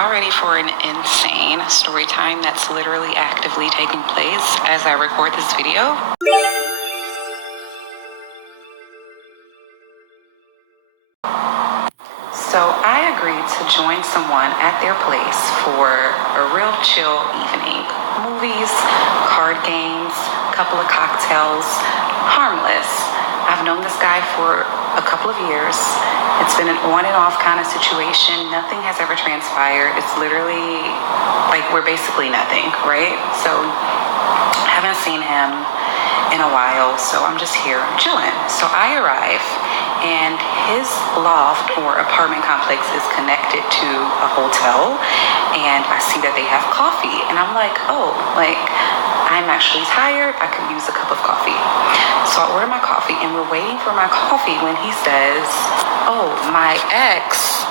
y'all ready for an insane story time that's literally actively taking place as I record this video? So I agreed to join someone at their place for a real chill evening. Movies, card games, a couple of cocktails, harmless. I've known this guy for a couple of years. It's been an on and off kind of situation. Nothing has ever transpired. It's literally like we're basically nothing, right? So I haven't seen him in a while, so I'm just here chilling. So I arrive, and his loft or apartment complex is connected to a hotel, and I see that they have coffee, and I'm like, oh, like, I'm actually tired, I could use a cup of coffee. So I order my coffee, and we're waiting for my coffee when he says, oh, my ex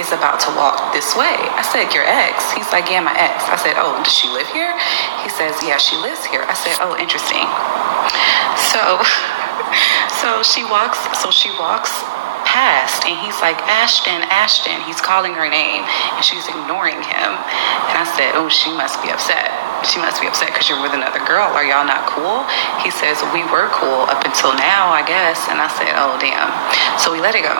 is about to walk this way. I said, your ex? He's like, yeah, my ex. I said, oh, does she live here? He says, yeah, she lives here. I said, oh, interesting. So she walks past, and he's like, Ashton, he's calling her name, and she's ignoring him. And I said, oh, she must be upset. She must be upset because you're with another girl. Are y'all not cool? He says, we were cool up until now, I guess. And I said, oh, damn. So we let it go.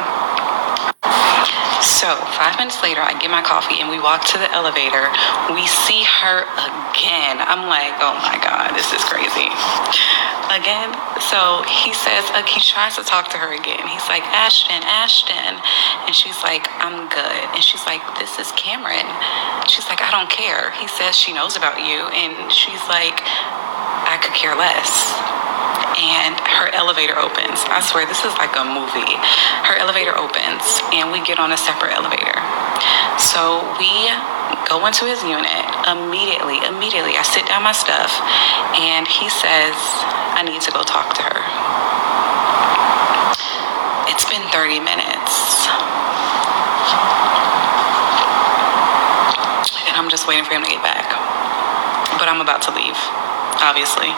So 5 minutes later, I get my coffee and we walk to the elevator. We see her again. I'm like, oh my God, this is crazy. Again. So he says, he tries to talk to her again. He's like, Ashton. And she's like, I'm good. And she's like, this is Cameron. She's like, I don't care. He says she knows about you. And she's like, I could care less. And her elevator opens. I swear, this is like a movie. Her elevator opens, and we get on a separate elevator. So we go into his unit. Immediately, I sit down my stuff, and he says, I need to go talk to her. It's been 30 minutes. And I'm just waiting for him to get back. But I'm about to leave, obviously.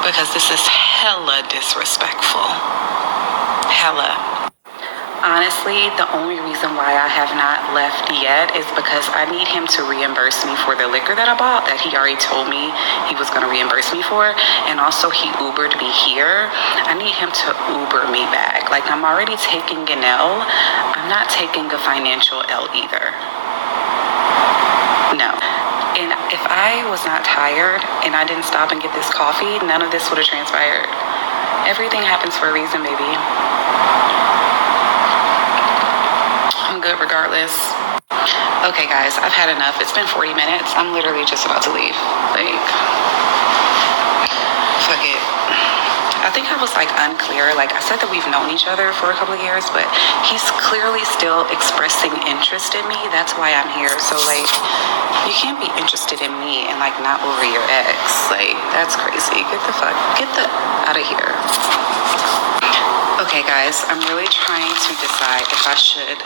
Because this is hella disrespectful. Hella. Honestly, the only reason why I have not left yet is because I need him to reimburse me for the liquor that I bought that he already told me he was going to reimburse me for. And also he Ubered me here. I need him to Uber me back. Like, I'm already taking an L. I'm not taking a financial L either. No. And if I was not tired and I didn't stop and get this coffee, none of this would have transpired. Everything happens for a reason, baby. I'm good regardless. Okay, guys, I've had enough. It's been 40 minutes. I'm literally just about to leave. Like, fuck it. I think I was like unclear. Like, I said that we've known each other for a couple of years, but he's clearly still expressing interest in me. That's why I'm here. So like, you can't be interested in me and like not over your ex. Like, that's crazy. Get the out of here. Okay, guys, I'm really trying to decide if I should.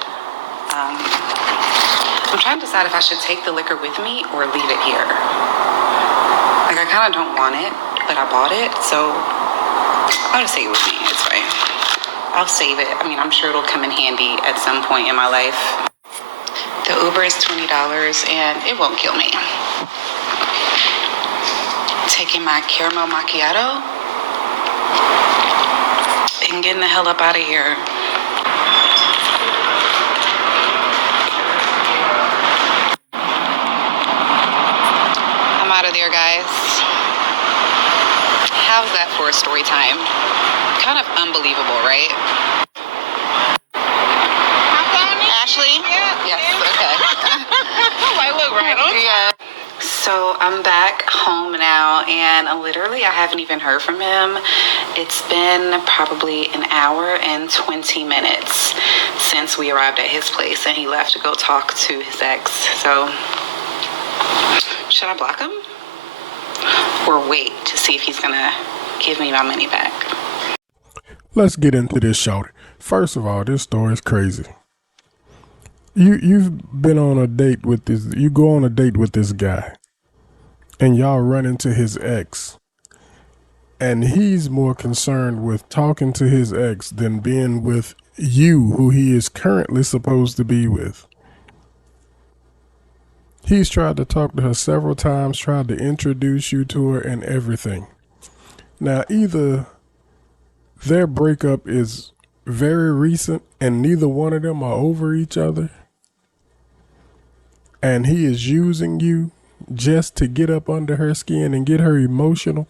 I'm trying to decide if I should take the liquor with me or leave it here. Like, I kind of don't want it, but I bought it, so I'll just take it with me. It's fine. I'll save it. I mean, I'm sure it'll come in handy at some point in my life. The Uber is $20 and it won't kill me. Taking my caramel macchiato and getting the hell up out of here. I'm out of there, guys. How's that for a story time? Kind of unbelievable, right? Ashley? Yeah. Yes, okay. I look right on. Yeah. So I'm back home now, and literally I haven't even heard from him. It's been probably an hour and 20 minutes since we arrived at his place, and he left to go talk to his ex. So should I block him? Or wait to see if he's gonna give me my money back? Let's get into this, shorty. First of all, this story is crazy. You've been on a date with this. You go on a date with this guy, and y'all run into his ex, and he's more concerned with talking to his ex than being with you, who he is currently supposed to be with. He's tried to talk to her several times, tried to introduce you to her and everything. Now, either their breakup is very recent and neither one of them are over each other, and he is using you just to get up under her skin and get her emotional,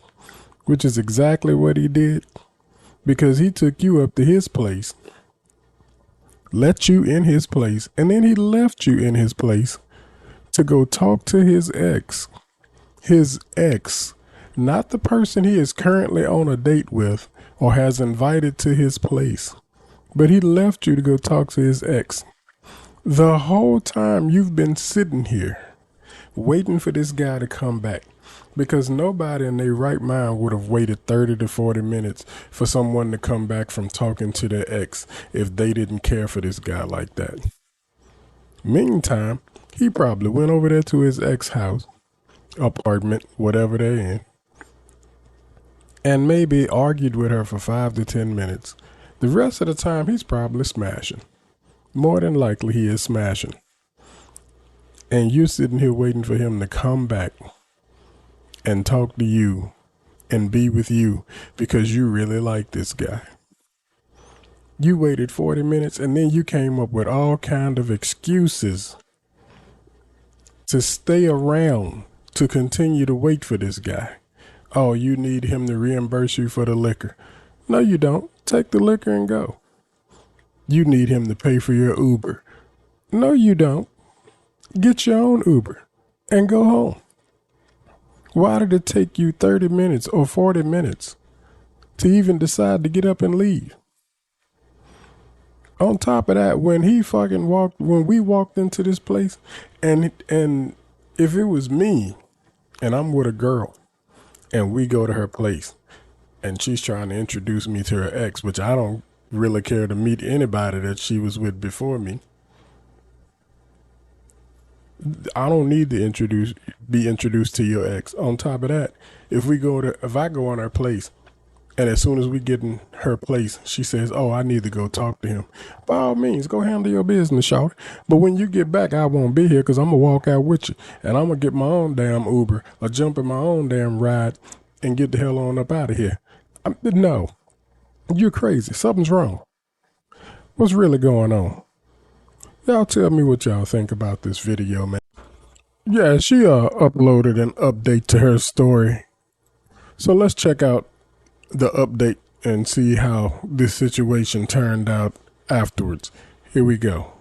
which is exactly what he did, because he took you up to his place, let you in his place, and then he left you in his place to go talk to his ex. His ex, not the person he is currently on a date with or has invited to his place, but he left you to go talk to his ex. The whole time you've been sitting here waiting for this guy to come back, because nobody in their right mind would have waited 30 to 40 minutes for someone to come back from talking to their ex if they didn't care for this guy like that. Meantime, he probably went over there to his ex house, apartment, whatever they're in, and maybe argued with her for 5 to 10 minutes. The rest of the time, he's probably smashing. More than likely, he is smashing. And you're sitting here waiting for him to come back and talk to you and be with you because you really like this guy. You waited 40 minutes and then you came up with all kind of excuses to stay around to continue to wait for this guy. Oh, you need him to reimburse you for the liquor. No, you don't. Take the liquor and go. You need him to pay for your Uber. No, you don't. Get your own Uber and go home. Why did it take you 30 minutes or 40 minutes to even decide to get up and leave? On top of that, when we walked into this place, and if it was me and I'm with a girl and we go to her place and she's trying to introduce me to her ex, which I don't really care to meet anybody that she was with before me. I don't need to be introduced to your ex. On top of that, if I go on her place, and as soon as we get in her place, she says, "Oh, I need to go talk to him." By all means, go handle your business, shawty. But when you get back, I won't be here because I'm gonna walk out with you, and I'm gonna get my own damn Uber or jump in my own damn ride and get the hell on up out of here. No, you're crazy. Something's wrong. What's really going on? Y'all tell me what y'all think about this video, man. Yeah, she uploaded an update to her story. So let's check out the update and see how this situation turned out afterwards. Here we go.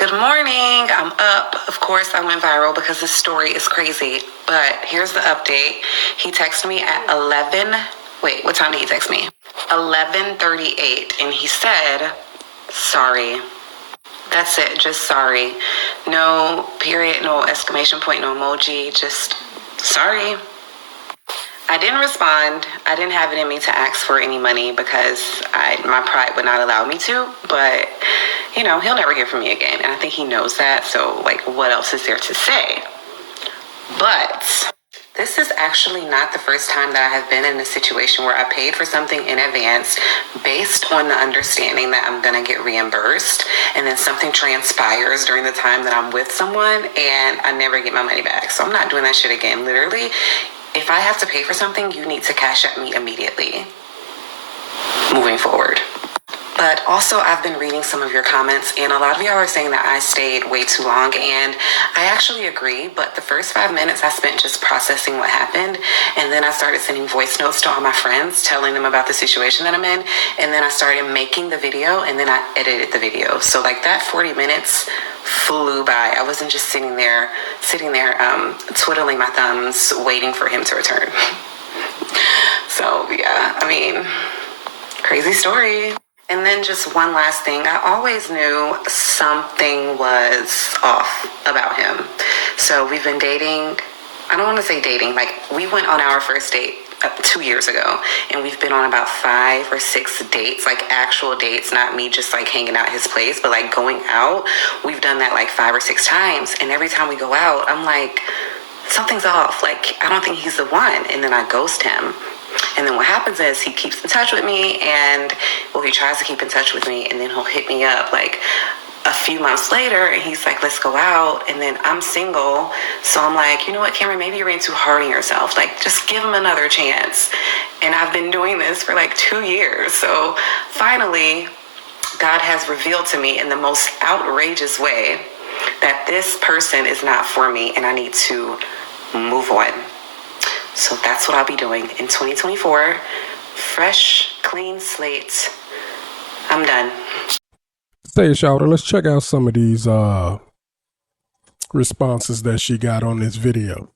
Good morning. I'm up. Of course, I went viral because this story is crazy. But here's the update. He texted me at 11. Wait, what time did he text me? 11:38. And he said, "Sorry." That's it. Just sorry. No period, no exclamation point, no emoji. Just sorry. I didn't respond. I didn't have it in me to ask for any money because my pride would not allow me to. But, he'll never hear from me again. And I think he knows that. So, what else is there to say? But this is actually not the first time that I have been in a situation where I paid for something in advance based on the understanding that I'm going to get reimbursed, and then something transpires during the time that I'm with someone and I never get my money back. So I'm not doing that shit again. Literally, if I have to pay for something, you need to cash at me immediately moving forward. But also, I've been reading some of your comments, and a lot of y'all are saying that I stayed way too long, and I actually agree, but the first 5 minutes I spent just processing what happened, and then I started sending voice notes to all my friends, telling them about the situation that I'm in, and then I started making the video, and then I edited the video. So, that 40 minutes flew by. I wasn't just sitting there, twiddling my thumbs, waiting for him to return. So, yeah, crazy story. And then just one last thing. I always knew something was off about him. So we've been dating. I don't want to say dating. We went on our first date 2 years ago. And we've been on about 5 or 6 dates, actual dates, not me just hanging out at his place, but going out. We've done that 5 or 6 times. And every time we go out, I'm like, something's off. I don't think he's the one. And then I ghost him. And then what happens is he keeps in touch with me, and he tries to keep in touch with me, and then he'll hit me up a few months later, and he's like, let's go out. And then I'm single. So I'm like, you know what, Cameron, maybe you're being too hard on yourself. Like, just give him another chance. And I've been doing this for like 2 years. So finally, God has revealed to me in the most outrageous way that this person is not for me and I need to move on. So that's what I'll be doing in 2024. Fresh, clean slate. I'm done. Say, Shouter, let's check out some of these responses that she got on this video.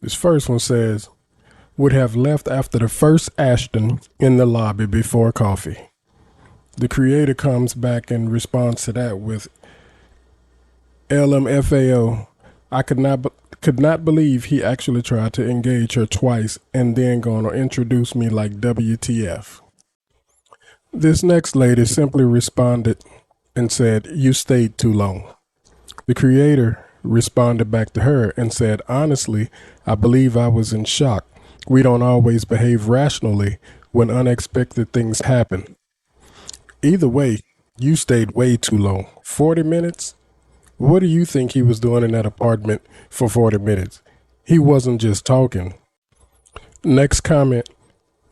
This first one says, would have left after the first Ashton in the lobby before coffee. The creator comes back in response to that with LMFAO. I could not believe he actually tried to engage her twice and then gonna introduce me like WTF. This next lady simply responded and said, you stayed too long. The creator responded back to her and said, honestly, I believe I was in shock. We don't always behave rationally when unexpected things happen. Either way, you stayed way too long. 40 minutes? What do you think he was doing in that apartment for 40 minutes? He wasn't just talking. Next comment,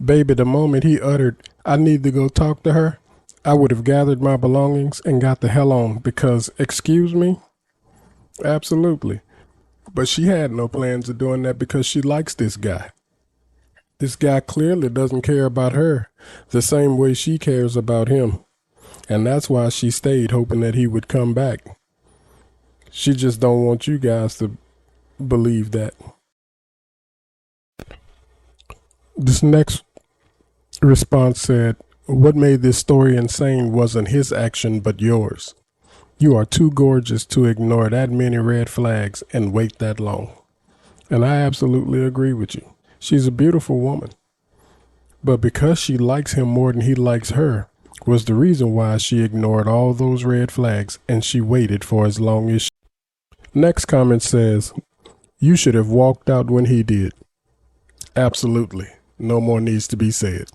baby, the moment he uttered, I need to go talk to her, I would have gathered my belongings and got the hell on because, excuse me? Absolutely. But she had no plans of doing that because she likes this guy. This guy clearly doesn't care about her the same way she cares about him. And that's why she stayed, hoping that he would come back. She just don't want you guys to believe that. This next response said, what made this story insane wasn't his action but yours. You are too gorgeous to ignore that many red flags and wait that long. And I absolutely agree with you. She's a beautiful woman. But because she likes him more than he likes her was the reason why she ignored all those red flags and she waited for as long as she. Next comment says, you should have walked out when he did. Absolutely. No more needs to be said.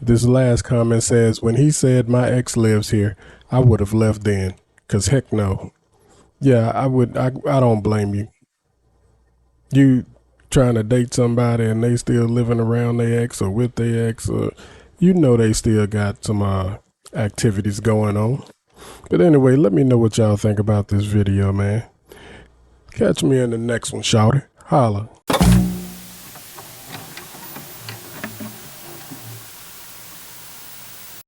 This last comment says, when he said my ex lives here, I would have left then. Cause heck no. Yeah, I would. I don't blame you. You trying to date somebody and they still living around their ex or with their ex, or you know they still got some activities going on. But anyway, let me know what y'all think about this video, man. Catch me in the next one, shouty. Holla.